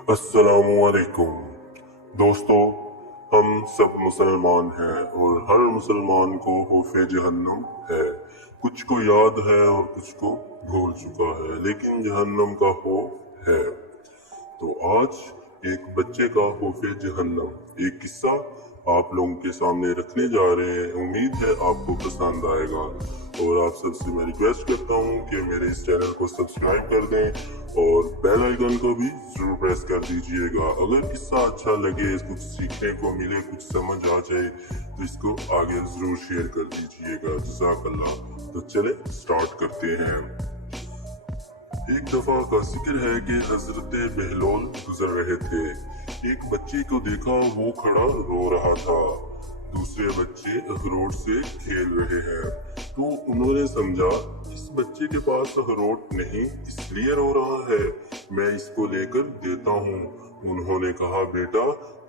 अस्सलामुअलैकुम दोस्तों, हम सब मुसलमान हैं और हर मुसलमान को खौफ जहन्नम है। कुछ को याद है और कुछ को भूल चुका है, लेकिन जहन्नम का खौफ है। तो आज एक बच्चे का खौफ जहन्नम एक किस्सा आप लोगों के सामने रखने जा रहे हैं। उम्मीद है आपको पसंद आएगा और आप सबसे मैं रिक्वेस्ट करता हूँ कि मेरे इस चैनल को सब्सक्राइब कर दें और बेल आइकन को भी जरूर प्रेस कर दीजिएगा। अगर किस्सा अच्छा लगे, कुछ सीखने को मिले, कुछ समझ आ जाए तो इसको आगे जरूर शेयर कर दीजिएगा। जज़ाकल्लाह। तो चले स्टार्ट करते हैं। एक दफा का जिक्र है कि हजरत बहलोल गुजर रहे थे। एक बच्चे को देखा, वो खड़ा रो रहा था। दूसरे बच्चे अखरोट से खेल रहे हैं, तो उन्होंने समझा इस बच्चे के पास अखरोट नहीं, इसलिए रो रहा है, मैं इसको लेकर देता हूँ। उन्होंने कहा, बेटा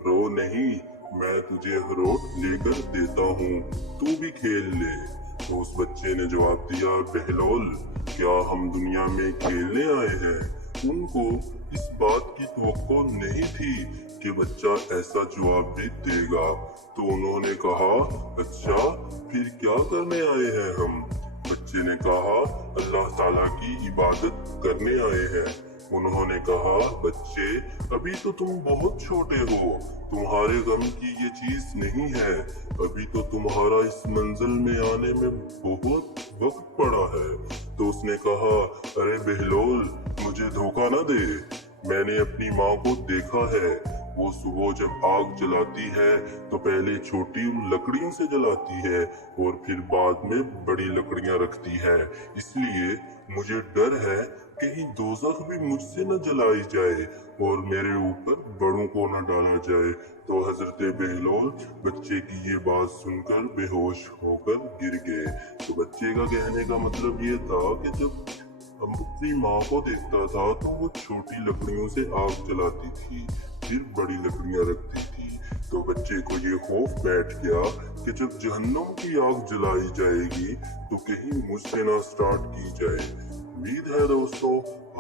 रो नहीं, मैं तुझे अखरोट लेकर देता हूँ, तू भी खेल ले। तो उस बच्चे ने जवाब दिया, बहलोल क्या हम दुनिया में खेलने आए हैं? उनको इस बात की तवक्को नहीं थी कि बच्चा ऐसा जवाब भी देगा। तो उन्होंने कहा, अच्छा फिर क्या करने आए हैं हम? बच्चे ने कहा, अल्लाह ताला की इबादत करने आए हैं। उन्होंने कहा, बच्चे अभी तो तुम बहुत छोटे हो, तुम्हारे गम की ये चीज नहीं है, अभी तो तुम्हारा इस मंजिल में आने में बहुत वक्त पड़ा है। तो उसने कहा, अरे बहलोल मुझे धोखा न दे, मैंने अपनी माँ को देखा है, वो सुबह जब आग जलाती है तो पहले छोटी लकड़ियों से जलाती है और फिर बाद में बड़ी लकड़ियां रखती है, इसलिए मुझे डर है कहीं दोज़ख भी मुझसे न जलाई जाए और मेरे ऊपर बड़ों को न डाला जाए। तो हजरत बहलोल बच्चे की ये बात सुनकर बेहोश होकर गिर गए। तो बच्चे का कहने का मतलब ये था कि जब हम अपनी माँ को देखता था तो वो छोटी लकड़ियों से आग जलाती थी, फिर बड़ी लकड़ियां रखती थी। तो बच्चे को ये खौफ बैठ गया कि जब जहन्नम की आग जलाई जाएगी तो कहीं मुझसे ना स्टार्ट की जाए। उम्मीद है दोस्तों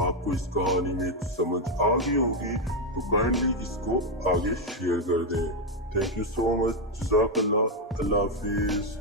आपको इस कहानी में समझ आ गई होगी, तो काइंडली इसको आगे शेयर कर दें। Thank you so much. जज़ाकल्लाह। अल्लाह हाफिज।